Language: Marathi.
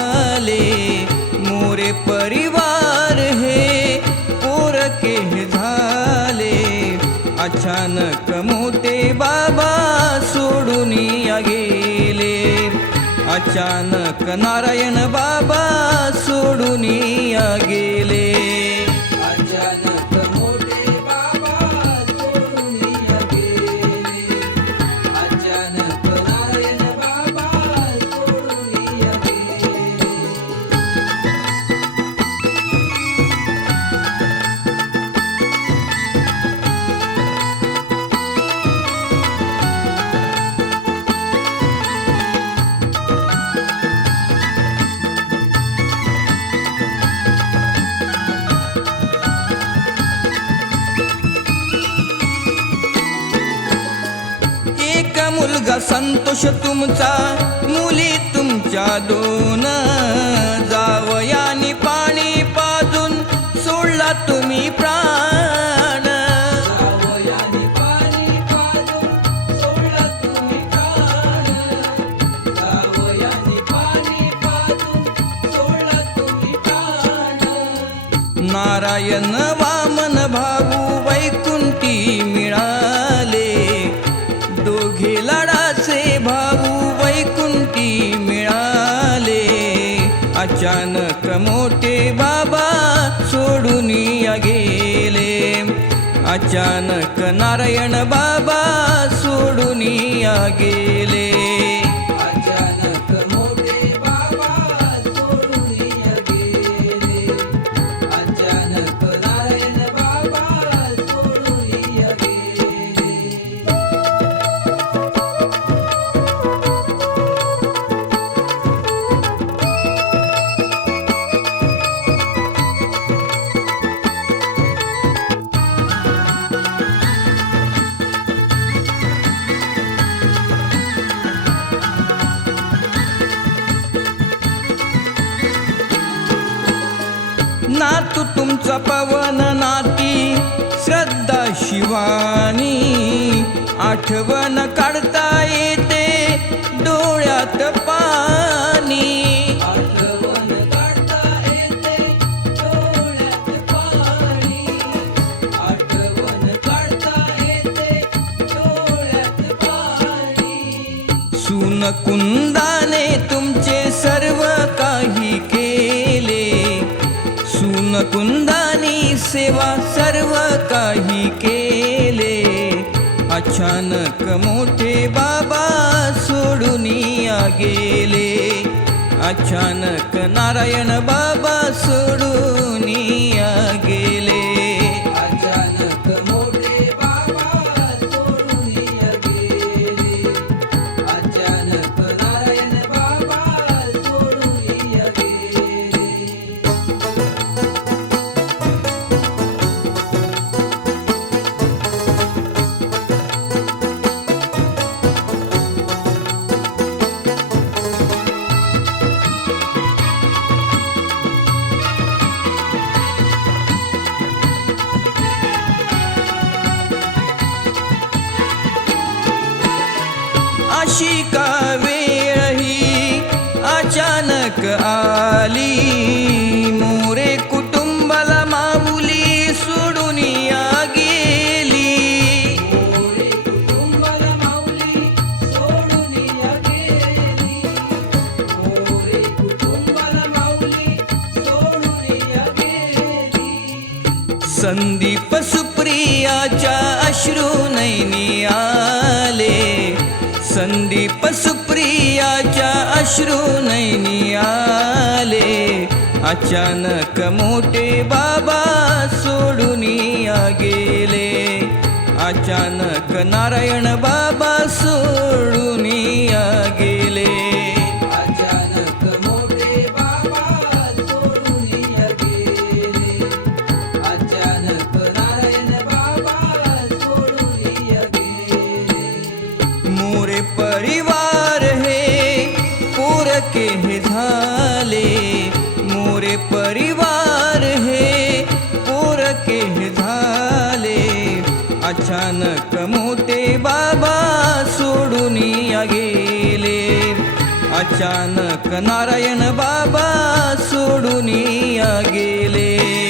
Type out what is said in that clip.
झाले मोरे परिवार हे पोरके हे झाले अचानक मोठे बाबा सोडून गेले अचानक नारायण बाबा सोडून गेले अचानक मोठे बाबा सोडून गेले अचानक नारायण बाबा सोडून गेले एक मुलगा संतोष तुमचा मुली तुमच्या दोन जावयानी पाणी पाजून सोडला तुम्ही प्राण जावयानी पाणी पाजून सोडला तुम्ही प्राण जावयानी पाणी पाजून सोडला तुम्ही प्राण नारायण वामन भाऊ वैकुंठी मिळाले दोघे लाडाचे भाऊ वैकुंठी मिळाले अचानक मोठे बाबा सोडून गेले अचानक नारायण बाबा सोडून गेले अचानक मोठे बाबा सोडून गेले अचानक नारायण बाबा सोडून गेले नातू तुमचा पवन नाती श्रद्धा शिवानी आठवण काढता येते डोळ्यात पाणी आठवण काढता येते डोळ्यात पाणी आठवण काढता येते डोळ्यात पाणी सून कुंदाने तुमचे सर्व काही केले सून कुंदानी सेवा सर्व काही केले अचानक मोठे बाबा सोडून गेले अचानक नारायण बाबा सोडून गेले अचानक मोठे बाबा सोडून गेले अचानक नारायण बाबा सोडून गेले अशी का वेळ ही अचानक आली मोरे कुटुंबाला माऊली सोडून गेली मोरे कुटुंबाला माऊली सोडून गेली मोरे कुटुंबाला माऊली सोडून गेली संदीप सुप्रियाच्या अश्रू नैनी आले संदीप सुप्रियाच्या अश्रू नैनी आले अचानक मोठे बाबा सोडून गेले अचानक नारायण बाबा सोडून गेले अचानक मोठे बाबा सोडून गेले अचानक नारायण बाबा सोडून गेले मोरे परिवार हे पोरके हे झाले मोरे परिवार हे पोरके हे झाले अचानक मोठे बाबा सोडून गेले अचानक नारायण बाबा सोडून गेले.